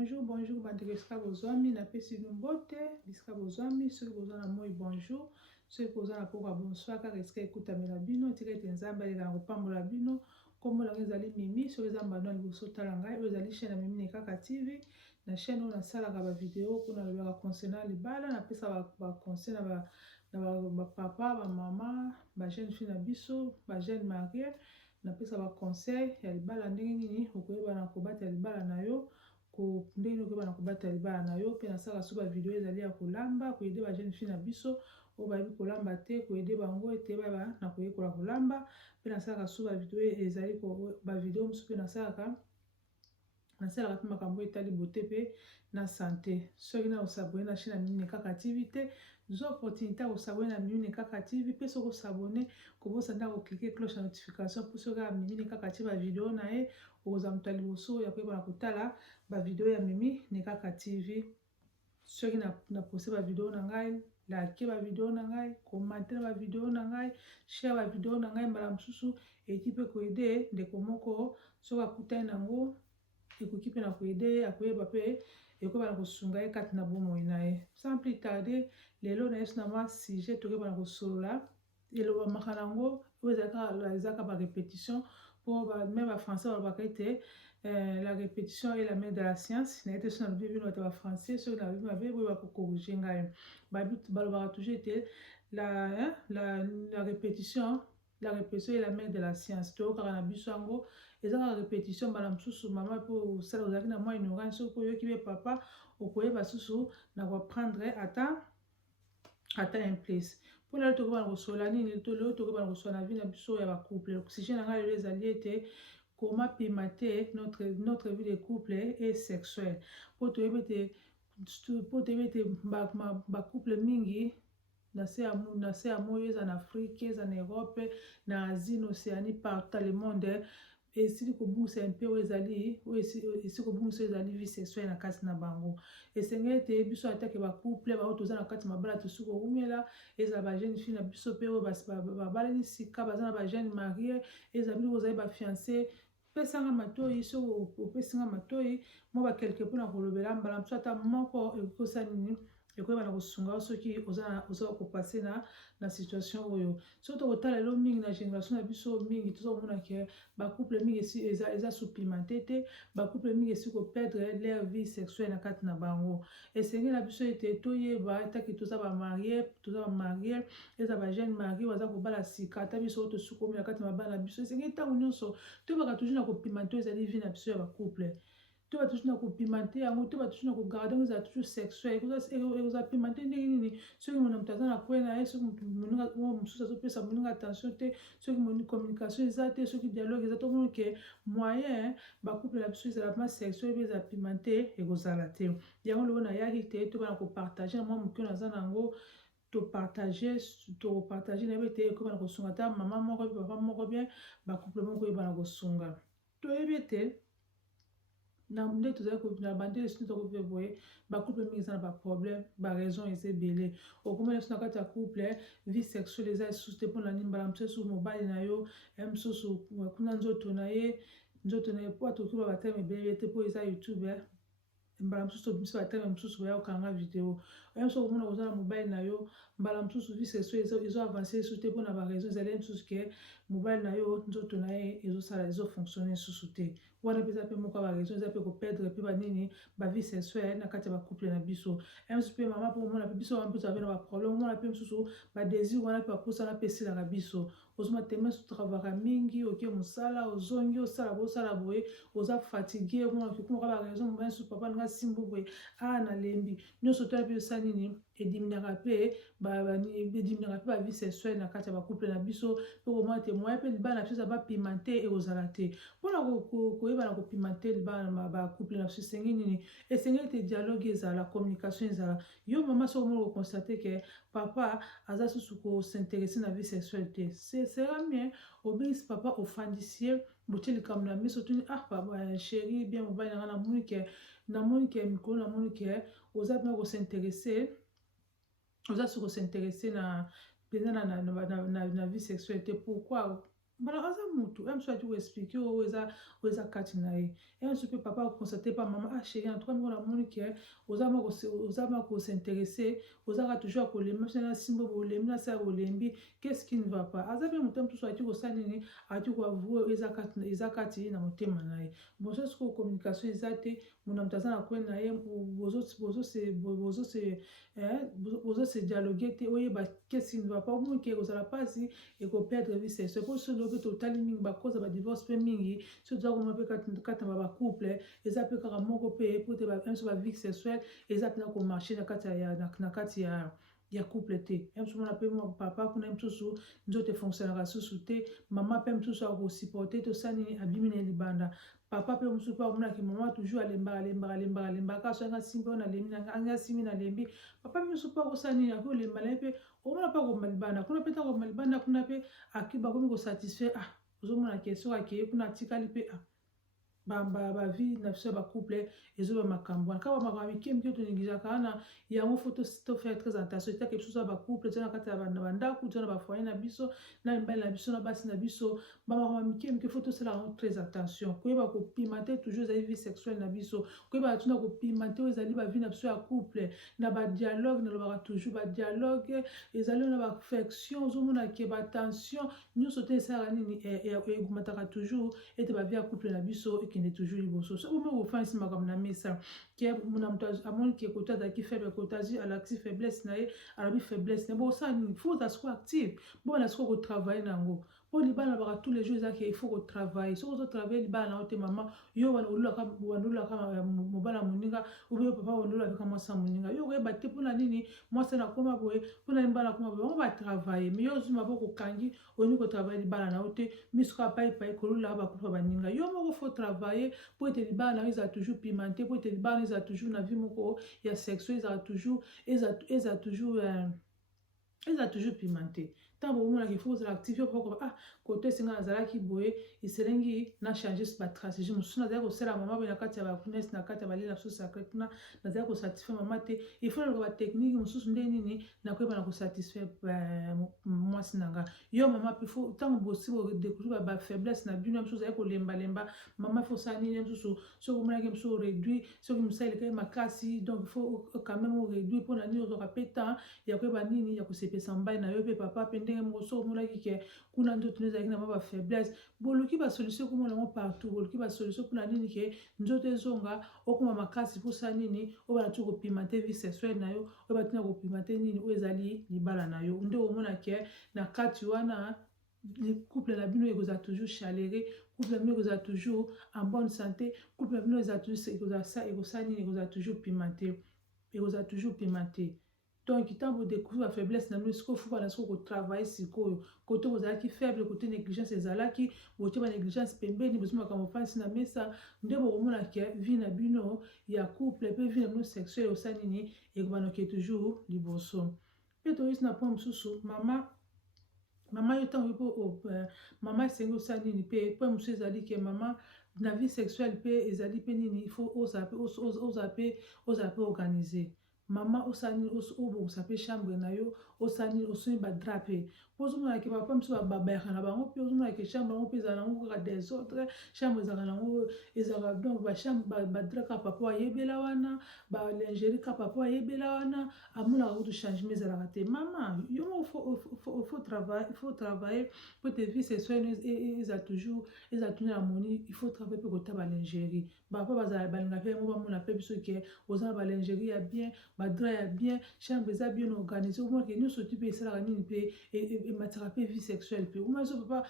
Bonjour, bandeko esika bozwami na pesi mbote, bisika bozwami, soki boza na moi bonjour, soki boza na poko bonsoir kaka esika ekutamela bino, tika ete nzambe aleka kopambola bino, kombo na ezali Mimi, soki eza mbano liboso tala ngai, oyo ezali chaîne ya Mimi Nekaka TV, na chaîne oyo nasalaka ba vidéo kuna lobaka concernant libala, napesa ba conseil na papa, ba mama, ba jeune fille na biso, ba jeune mariée, napesa ba conseil ya libala ndenge nini okoyeba na kobata libala na yo. Ndenge okoyeba na kobata libala na yo, pe nasala so ba video ezali ya kolamba koyede ba jeune fille na biso oyo bayebi kolamba te, koyede bango ete baba na koyekola kolamba, pe nasalaka so ba video ezali ba video mosusu pe nasalaka pe makambo etali beauté pe na santé. Soki na osabone na chaîne ya Mimi Nekaka TV te, zwa opportunité osabone na Mimi Nekaka TV, pe soki osabone kobosa nda cliquer cloche ya notification pour soki Mimi Nekaka TV ba video na ye okoza moto liboso ya koyeba na kotala ba video ya Mimi Nekaka TV. Soki na poste ba video na ngai, like ba video na ngai, commenter ba video na ngai, share ba video na ngai, mbala mosusu ekipe koyede ndeko moko soki akutani nango ekoki pe na koyede akoyeba pe ekoyeba na kosunga ye kati na bomoi na ye. Sans plus tarder, lelo na yesu na mwa sujet tokoyeba na kosolola elobamaka nango oyo ezalaka ba répétition po même ba français balobaka ete la répétition est la mère de la science. Na ete so na lobi bino bato ba français soki na lobi mabe boye bakokorige ngai balobaka toujours ete la répétition est la mère de la science. Toyokaka na biso yango ezaka répétition mbala mosusu mama mpe osala ozalaki na mwa ignorance soki oyoki be papa okoyeba susu na koapprendre ata un place. Pour lelo tokoyeba na kosolola nini lelo tokoyeba na kosolola na vie na biso ya bacouple. Sujet na ngai lelo ezali ete comment pimater notre vie de couple et sexuelle. Po toyebi ete bacouple mingi na se ya moi eza na Afrique, eza na Europe, na Asie, na Océanie, partout dans le monde esili kobungisa mpe oyo esili kobungisa ezali vie sexuelle na kati na bango. Esengeli ete biso atake bacouple baoyo toza na kati mabala tosuki koumela ezala ba jeune fille na biso mpe oyo babaleli sika baza na ba jeune mariée, ezala bino ozali bafiancé, pesanga matoi soki opesinga matoi mo bakelke mpona kolobela mbala mosusu ata moko ekokosa nini ekoyeba na kosunga soki oza kopase na situation oyo. Soki tokotala lelo mingi na génération na biso mingi tozomona ke bacouple mingi eza sous-pimenté te, bacouple mingi esi koperdre leur vie sexuelle na kati na bango. Esengeli na biso ete toyeba etaki toza bamarie eza ba jeune marie baza kobala sika ata biso oyo tosuki komela kati na mabala na biso. Esengeli ntango nyonso toyebaka toujours na kopimante oyo ezali vie na biso ya bacouple, toba toujours na kopimante yango, toba toujours na kogarde yango ezala toujours sexuel. Ekozala pimante ndenge nini soki moto aza na kwe na ye, soki mosusu azopesa moninga attention te, soki communication eza te, soki dialogue eza tomoni ke moyen bacouple na biso ezala ma sexuel ebe ezala pimante ekozala te. Yango lelo nayaki te toba na kopartage na mwa moke naza nango topartage na yebe te ekoyeba na kosunga ta mama moko pe papa moko bien bacouple moko oyeba na kosunga. Toyebi ete nde tozali na bandele sino tokope boye bacouple mingi eza na baproblème baraison eza ebele. Okomona so na kati ya couple vie sexuelle eza lisusu te mpona nini mbala mosusu mobali na yo mosusu kuna nzoto na ye po atokoba baterme ebele te mpo eza youtube mbala mosusu tobimisi baterme mosusu boya okanga video so okomona koza na mobali na yo mbala mosusu vie sexuelle ezo avance lisusu te mpona baraison ezali mosusu ke mobali na yo nzoto na ye ezofonctionne lisusu te. Wana mpe eza mpe moko ya baraison eza mpe koperdre mpe banini bavie sexuelle na kati ya bacouple na biso. Mosusu mpe mama mpo omona mpe biso wana mpe tozali na baproblème, omona mpe mosusu badésir wana mpe bakosana mpe esilaka biso. Ozoma teme so travaka mingi oke mosala ozongi osala boye oza fatigué, omona okikuma ka baraison mosusu papa nanga simbu boye nalembi nyonso toya mpe osala nini ediminaka mpe bavie sexuelle na kati ya bacouple na biso. Mpe komona te moyen mpe libala na biso eza bapimante ekozala te. Mpona koyeba na kopimante libala na bacouple na biso esengeli nini, esengeli te dialogue ezala, communication ezala. Yo mama soki omona kokonstate ke papa aza susu kosinteresse na vie sexuelle te, sera bien obengisi papa ofandisi ye botie likambo na miso tuni papa chéri bien mobali nanga namoni ke mikolo namoni ke oza mpena kosinteresse oza su kosinteresse na vie sexuelle te. Pourquoi bana aza mutu même so ati koexplike oyo eza kati na ye ye so mpe papa akonstate pa mama chéri en tout cas moko namoni ke oza ma kosinteresse ozaka toujours akolemba biso na simbo bolembi nasala bolembi qu'est-ce qui ne va pas aza mpe moto mosusu ati kosala nini ati koavue eza kati na motema na ye bon so sikoyo communication eza te mona moto aza na kwe na ye bozose dialogue te oyeba qu'est-ce qui ne va pas omoni ke kozala mpasi ekoperdre vie sexuelle mpo so lobi totali mingi bakoza badivorce mpe mingi so toza komona mpe kati na bacouple eza mpe kaka moko mpe po te biso bavie sexuelle eza mpena komarche na kati ya couple te mosusu mona mpe papa kuna mosusu nzoto efonctionnaka susu te mama mpe mosusu akosupporte tosala nini abimi na libanda papa mpe mosusu mpe akomonaki mama toujours alembaka so anga simbi oyo nalembi anga simbi nalembi papa mpe mosusu mpe akosala nini akoki olemba na ye mpe omona mpe akoma libanda kuna mpe ntango akoma libanda kuna mpe bakomi kosatisfaire ozomona ke soki akeye kuna atikali mpe bavie na biso ya bacouple ezoba makambo wana kaka bamakambo mike mike tonegligeaka wana yango fo tofaire très attention etake biso za bacouple eza na kati ya bandako eza na bafoyer na biso na mibali na biso na basi na biso bamakambo mike mike fo tosala yango très attention koyeba kopima te toujours ezali vie sexuelle na biso koyeba tuna kopima te oyo ezali bavie na biso ya couple na badialogue nalobaka toujours badialogue ezali na baaffection ozomona ke batension nyonso te esalaka nini egumataka toujours ete bavie ya couple na biso ekende toujours liboso so omo kofandisi makambo na mesa ke mona moto amoni ke kote azalaki faible kote azwi alakisi faiblesse na ye alobi faiblesse na ye bosala nini fo oza siko active bona siko kotravaille na yango mpo libala nabaka tous les jours ezaki il faut kotravaille soki ozotravaille libala na yo te mama yo wanolulaka mobala moninga obi yo papa wanolulaka mwasi ya moninga yo koyeba te mpona nini mwasi nakoma boye mpona libala nakoma boye bango batravaille mais yo ozwi maboko okangi oyini kotravaille libala na yo te misuka paipai kolulaka bakufa baninga yo moko fo travailler po ete libala na yo ezala toujours pimenté po ete libala na yo ezala toujours na vie moko ya sexuel ezala toujours pimenté ntango omonaka ifo ozala active yo poko kote esenga nazalaki boye eselengi na change bastratégie mosusu nazali kosala mama boye na kati ya bapunes na kati ya balela biso sacré kuna nazali kosatisfaire mama te ifo naloka batechnike mosusu nde nini nakoyeba na kosatisfaire mwasi na nga yo mama mpe fo ntango bosi bodécouvrir bafaiblesse na bino mosusu ozali kolembalemba mama ifo osala nini mosusu soki omonaki mosusu oréduire soki mosala elekaki makasi donc ifo quand même oréduire mpona nini ozwaka mpe temps ya koyeba nini ya kosepesa mbai na yo mpe papa mpe ndenge moko soki omonaki ke kuna nzoto ezalaki na mwa bafaiblesse boluki basolution komona yango partout boluki basolution mpona nini ke nzoto ezonga okoma makasi mposala nini oyo bana ti kopima te vie sexuelle na yo oyo batina kopima te nini oyo ezali libala na yo nde omona ke na kati wana couple na bino ekozala toujours chaléré couple na bino ekozala toujours en bonne santé couple na bino ekosala nini ekozala toujours pimenté donc ntango odécouvrir bafaiblesse na bino sikoyo fo bana sikoyo kotravaille sikoyo kote bozalaki faible kote négligence ezalaki botie banégligence pembeni bozwi makambo mpansi na mesa nde bokomona ke vie na bino ya couple mpe vie na bino sexuelle osala nini ekobanoke toujours liboso mpe toyisi na point mosusu mama yo ntango mpo mama esengi osala nini mpe point mosusu ezali ke mama na vie sexuelle mpe ezali mpe nini ifo ozala mpe organise mama osala nini obongisa mpe chambre na yo osala nini osoni badra mpe mpo ozomonake bapa mosusu babayaka na bango mpe ozomonake chambre yango mpe ezala nango kaka desordre chambre ezalaka nango ezalaka donc badra kaka papa ayebela wana balingerie kaka papa ayebela wana amonaka kutu changement ezalaka te mama yo moko faut travailler po te vie sexuelle eza toujours harmonie il faut travailler mpe kota balingerie bapa bazala balinga mpe yango bamona mpe biso ke oza na balingerie ya bien badra ya bien chambre eza bien organisé omonake nyonso ti mpe esalaka nini mpe emataka mpe vie sexuelle mpe omona so papa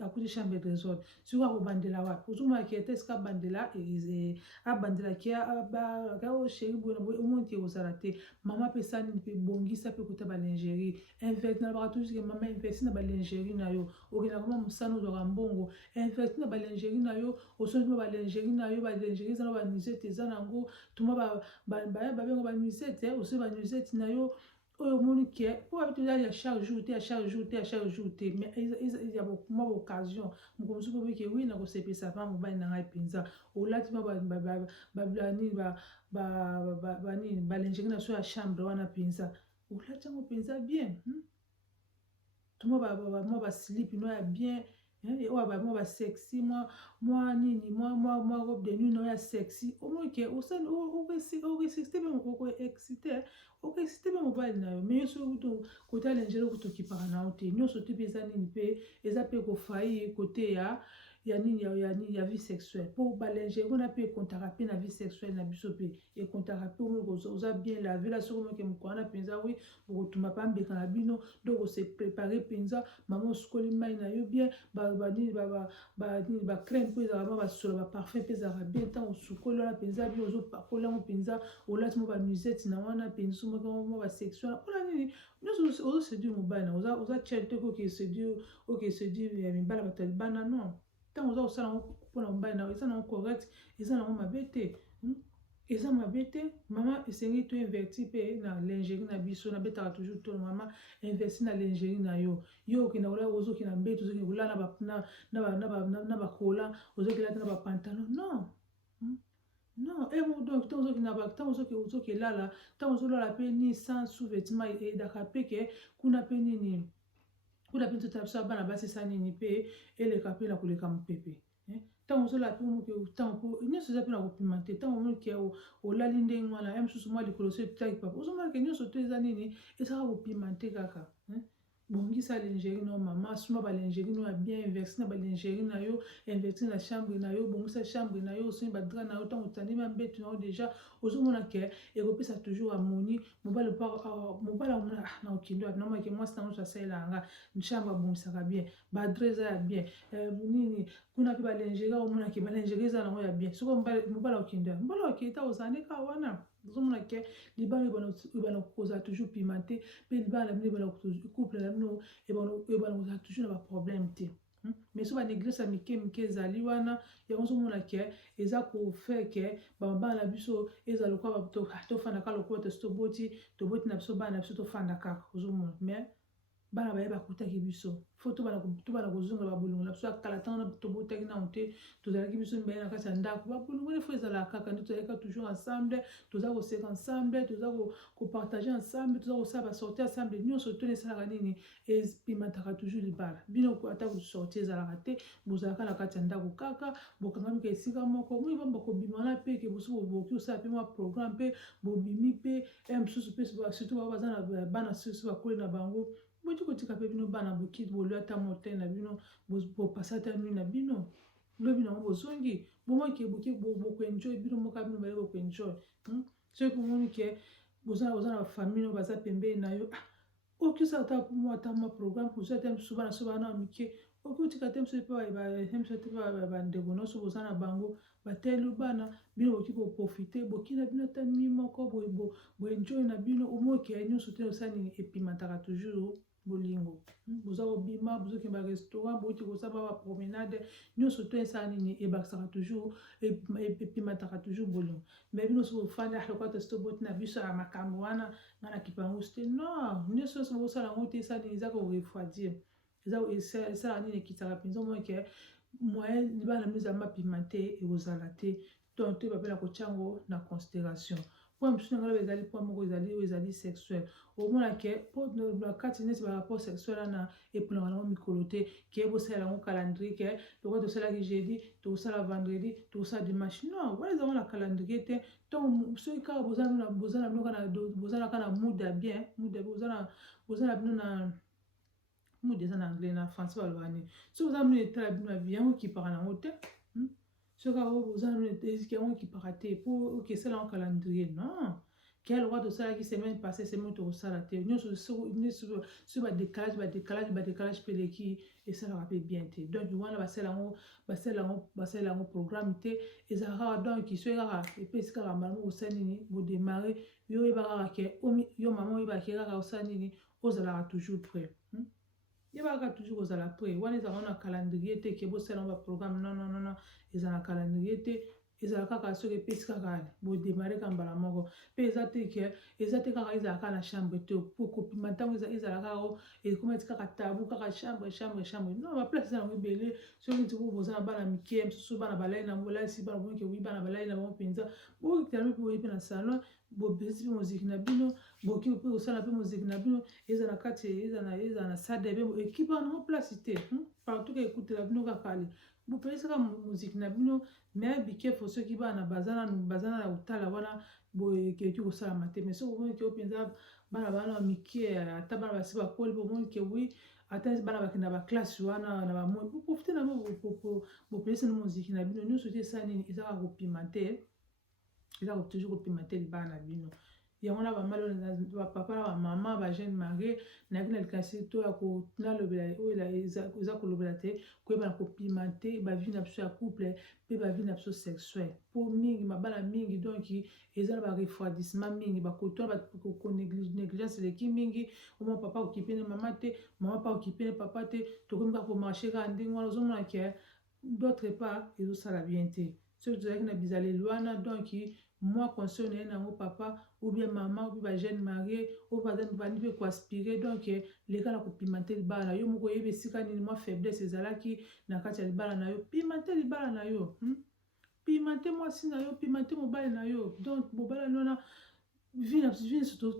akuti chambre désordre sikoyo akobandela wapi ozomonake ete esika abandelaki sheri boye na boye omoni te kozala te mama mpe esala nini mpe bongisa mpe kota balingerie investi nalobaka toujours ke mama investi na balingerie na yo okendaka mwa mosana ozwaka mbongo investi na balingerie na yo osoni mpe balingerie na yo balingerie eza na banuisette eza nango tuma babenga banuisette osoni banuisette na yo oyo omoni ke mpo babi toza ya chaque jour te mais ya mwa baoccasion moko mosusu mpe ke wi na kosepesa mpa mobali na ngai mpenza olati mwa balingerie na so ya chambre wana mpenza olati yango mpenza bien moi slip no ya bien moi ba sexy moi nini moi robe de nuit no ya sexy au moins que au sein au résister même au excité même mobile na yo mais so to côté lingerie ko to kipara na ote nyonso te pesa nini pe eza pe ko faillir côté ya nini ya vie sexuelle pour balingerie on a pe kontaka pe na vie sexuelle na biso pe et kontaka pe oza bien laver la soko que mo kwana penza oui pour tuma pa mbeka na bino donc on se préparer penza maman sukoli mai na yo bien ba crème pe za ba solo ba parfum pe za bien tant sukoli la penza bien ozo pakola mo penza olati mo ba musette na wana penza mo ba sexuelle ola nini nyonso ozo séduire mobile na oza chete ko ke séduire mibala batalibana non tant oza osala mpona mobali na eza nango correct eza nango mabe te eza mabe te mama esengi to inverti mpe na lingerie na biso nabetaka toujours to mama investi na lingerie na yo okenda kola ozokenda mbeto ozokenda kola na bakola ozokenda na bapantalon non non donc ozokilala ntango ozolala mpe ni sans sous-vêtement edaka mpe ke kuna mpe nini kuna mpe nzoto ya biso ya bana basisa nini mpe eleka mpe na koleka mopepe ntango ozolala mpe moke ntango nyonso eza mpe na kopima te ntango moke olali ndenge wana ya mosusu mwa likolo so etaki papa ozomonake nyonso to eza nini ezaka kopima te kaka bongisa lingerie na yo mama suma balingerie no ya bien inversi na balingerie na yo inverti na chambre na yo bongisa chambre na yo osoni badra na yo ntango otandi ma mbeto na yo deja ozomona ke ekopesa toujours harmonie mobali na okendo wapi namonake mwasi na nyonso asalela yanga chambre abongisaka bien badre eza ya bien nini kuna mpe balingerie omonake balingerie eza nango ya bien soko mobali okendo wapi mobali okenda ozala kaka wana ozomona ke libala ebana kozala toujours pimenté mpe libala na bino couple na bino ebana kozala toujours na baproblème te mais so banéglise ya mike ezali wana yango ozomona ke eza kofaire ke bana na biso eza lokwa tofanda kaka lokwa toboti na biso bana na biso tofanda kaka ozomona mais bana baye bakutaki biso fo tobana kozonga babolongo na biso akala ntango tobotaki nano te tozalaki biso mibale na kati ya ndako babolongo nde fo ezalaka kaka nde tozalaka toujours ensemble toza koseka ensemble toza kopartage ensemble toza kosala basorti ensemble nyonso to esalaka nini epimataka toujours libala bino ata kosorti ezalaka te bozalaka na kati ya ndako kaka bokangamika esika moko moyiba bakobima wana mpe ke boso boboki osala mpe mwa programme mpe bobimi mpe mosusu mpe surtout bao baza na bana susu bakoli na bango boti kotika mpe bino bana boki bolio ata motel na bino bopasa ata nuit na bino lobi nango bozongi bomoki boki bokoenjoy bino moka bino bale bokoenjoy soki omoni ke oza na bafamille oyo baza pembeni na yo okisala ata mwa programme kozwa te mosusu bana so bana mike okotika te mosusu mpe bandeko nyonso boza na bango bateli bana bino boki koprofite bokina bino ata nuit moko boenjoy na bino omoki nyonso te osala nini epimataka toujours bolingo boza kobima bozokende barestaurant bouti kosala bapromenade nyonso to esala nini ebakisaka toujours epimataka toujours bolingo mais bino so bofandi lokwa testo boti na biso ya makambo wana nga na kipango te non nyonso nyonso bosala yango te esala nini eza korefroidir esalaka nini ekitaka mpenza omoke moyen libala na bino ezala mapimate ekozala te donc to bapela kotyango na considération po mosusu nanga loba ezali po moko ezali sexuel omona ke po na kati neti barapport sexuel wana eponaka nango mikolo te ke bosala yango calendrier ke lokwa tosalaki jeudi tokosala vendredi tokosala dimanche non wana ezango na calendrier te donc soki kaka boza na kaka na mood ya bien boza na bino na mood eza na anglais na français balobaka nini soki boza bino etala bino ya vie yango ekipaka nango te soki kaka boza na bino eziki yango ekipaka te po okesala yango calendrier non ke lokwa tosalaki semaine passée semaine tokosala te nyonso soki badécalage mpe leki esalaka mpe bien te donc wana basala yango programme te ezalaka kaka donc soki kaka epesi kaka malamu kosala nini bodémarre yo oyeba kaka ke yo mama oyeba ke kaka osala nini ozalaka toujours prêt yebaka toujours kozala prêt wana ezalaka na calendrier te ke bosala yango baprogramme non eza na calendrier te ezala kaka soki epesi kaka bodemare ka mbala moko mpe eza te kaka ezala kaka na chambre te po kopima ntango ezala kaka ekoma eti kaka tabu kaka chambre non baplace eza nango ebele soki nti boza na bana mike mosusu bana balali na bolasi bana boyoke wi bana balali na bango mpenza bokitela mpe boyi mpe na salon bopesi mpe moziki na bino boki mpe kosala mpe moziki na bino eza na kati eza na sade mpe ekipe wana nango place te partout ka ekutela bino kaka ale bopesi kaka moziki na bino me bikefo soki bana baza na kotala wana boyeki kosalama te mais soki omoni ke mpenza bana bana mike ata bana basi bakoli bomoni ke wi ata bana bakenda baklasse wana na bamoi boprofite na bopesi na moziki na bino nyonso te esa nini eza kaka kopima te eza toujours kopima te libala na bino yango na bamalo bapapa na bamama bajeune marie nayaki na likasi to ya nalobela oyo eza kolobela te koyeba na kopima te bavi na biso ya couple mpe bavi na biso sexuel mpo mingi mabala mingi donc eza na barefroidissement mingi bakotwana négligence eleki mingi oma papa okipe ne mama te mama pa okipe ne papa te tokomi kaka komarche kaka ndenge wana ozomona ke d'autre part ezosala bien te soki tozalaki na bizaleli wana donc moi conseil na ye nango papa ou bien mama ou bien bajeune marie oyo bandi mpe koaspire donc leka na kopima te libala na yo moko oyebi esika nini mwa faiblesse ezalaki na kati ya libala na yo pima te libala na yo pima te mwasi na yo pima te mobali na yo donc mobali na wana vi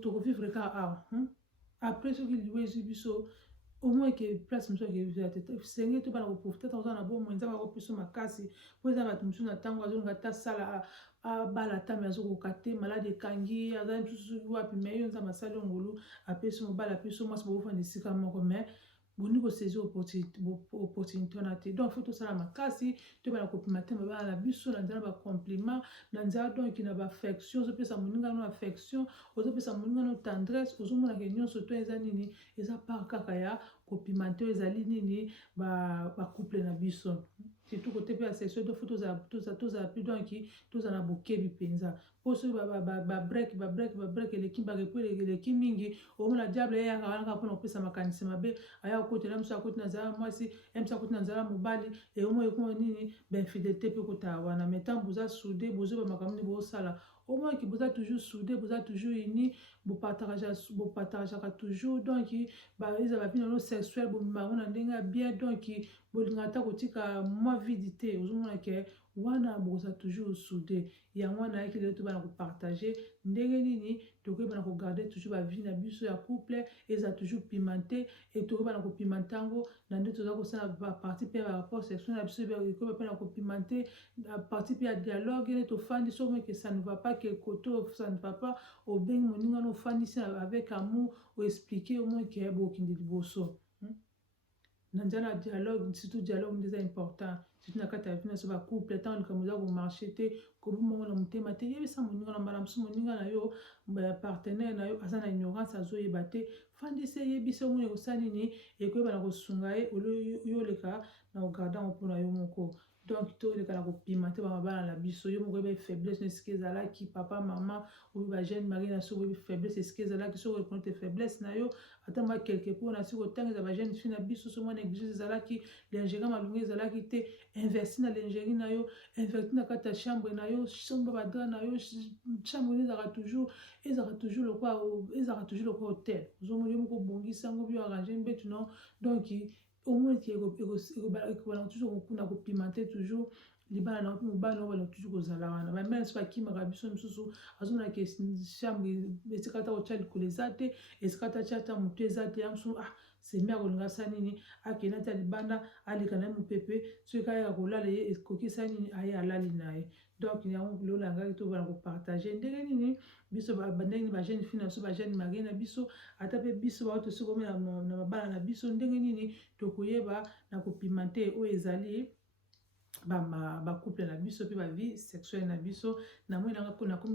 tokovivre kaka awa après soki liwa ezwi biso au moins ke place mosusu akevivre te senge to bana koprofite ntango oza na bomoi nzambe akopeso makasi po eza bato mosusu na ntango azolinga ata sala abala tami azokoka te malade ekangi aza mosusu wapi me yo nzambe asali ngolu apesi mobali apesi mwasi bokofanda esika moko mais boni kosaisir opportunité wana te donc faut tosala makasi tobana kopima te mabala na biso na nzela bacompliment na nzela donc na baaffection ozopesa moninga no affection ozopesa moninga no tendresse ozomonaka nyonso to eza nini eza part kaka ya kopima te ezali nini bacouple na biso surtout côté mpe ya sexuel donc faut tozala mpe donc tozala na bokebi mpenza mpo soki babrek eleki mingi omona diable eyaka wana kaka mpona kopesa makanisi mabe aya kokotela mosu akoti na nzala mwasi mosu akoti na nzala mobali eomo ekoma nini bainfidélité mpe kotala wana mais ntango boza soude bozoba makambo nini bozosala omonaki boza toujours soude boza toujours uni bopartageaka toujours donc eza bavi nano sexuel bomema yango na ndenge ya bien donc bolinga ata kotika mwa vidi te ozomona ke wana boza toujours soude yango wana ayaki lelo tobana kopartage ndenge nini tokoyebana kogarde toujours bavi na biso ya couple eza toujours pimante e tokoyebana kopima ntango na nde toza kosala baparti mpe ya barapport sexuel na biso ekoyeba mpe na kopimante parti mpe ya dialogue ene tofandi so omeke ça ne va pas quelque côté ça ne va pas obengi moninga na ofandisi avec amour oexplike omoneke bokende liboso na nzela ya dialogue surtout dialogue nde eza important surtout na kati ya vi na so bacouple ntango likambo eza komarche te kobumongo na motema te yebisa moninga na mbala mosusu moninga na yo partenaire na yo aza na ignorance azoyeba te fandisi eyebisa omoni ekosala nini ekoyeba na kosunga ye yo oleka na kogarda ngo mpona yo moko donc toleka na kopima te bamabala na biso yo moko oyebi faiblesse na esika ezalaki papa mama oyebi bajeune marie na soki oyebi faiblesse esika ezalaki soki oreconnaître faiblesse na yo ata mwa quelque po na soki otangeza bajeune fille na biso so mwa négligence ezalaki lingerie malongi ezalaki te investi na lingerie na yo investi na kati ya chambre na yo somba badra na yo chambre ezalaka toujours lokwa hotel ozomona yo moko obongisa yango bio arrange mbetu no donc omoniki ekobana toujours na kopimante toujours libala na mpe mobali na bana toujours kozala wana bamene so bakimaka biso misusu azomonaka chambre esika ata kotya likolo eza te esika ata tya ata motu eza te yamosu semi akolinga asa nini akende ata libanda aleka na ye mopepe soki kayaka kolala ye ekoki esa nini aye alali na ye donc yango lelo nangaki tobana kopartage ndenge nini biso bandenge bajeune fille na biso bajeune marie na biso ata mpe biso bao tosoki omena na mabala na biso ndenge nini tokoyeba na kopima te oyo ezali bacouple na biso mpe bavie sexuelle na biso nakomi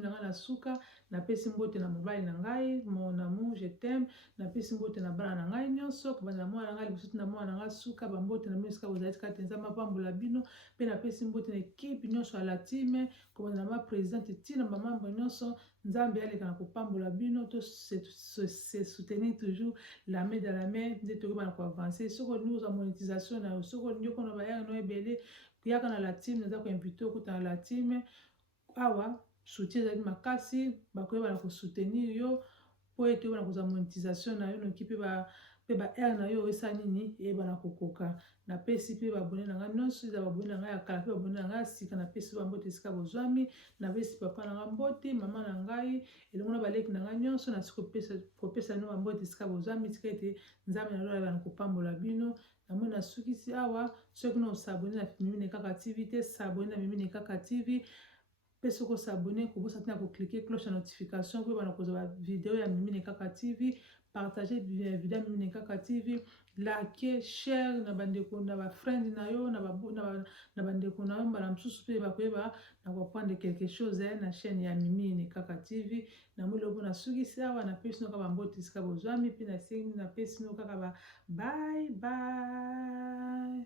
nanga na suka napesi mbote na mobali na ngai mon amour je t'aime napesi mbote na bana na ngai nyonso kobanda na mwana na ngai liboso na mwana na ngai suka bambote na bino esika bozali kati nzambe apambola bino mpe napesi mbote na ekipe nyonso ya latime kobanda na baprésidente ntina bamambre nyonso nzambe aleka na kopambola bino to se soutenir toujours la main dans la main nde tokobana koavance soki olingi kozwa monétisation na yo soki olingi okona bayare no ebele yaka na la team naza koinvite okuta na la team awa soutien ezali makasi bakoyeba na kosoutenir yo po ete oyeba na kozwa monétisation na yo noki mpe ba aire na yo esa nini eyeba na kokoka. Napesi mpe babone na nga nyonso eza babone na ngai ya kala mpe babone na ngai ya sika, napesi bambote esika bozwami. Napesi papa na nga mbote, mama na ngai elongo na baleki na ngai nyonso na kopesa bino bambote esika bozwami. Tika ete Nzambe na lola na kopambola bino. Namoni nasukisi awa soki na osabone na Mimine Kaka TV te, sabone na Mimine Kaka TV. Pe soko s'abonner kobosa tina ko cliquer cloche de notification pour bana kozwa vidéo ya Mimine Kaka TV, partager vidéo ya Mimine Kaka TV, liker, share na bandeko na ba friend na yo na bandeko na yo bana msusu pe bakoyeba na ko prendre quelque chose na chaîne ya Mimine Kaka TV. Na mwilo bona suki sawa na pesi no ka bambote sika bozwami pe na sengi na pesi no kaka ba bye bye.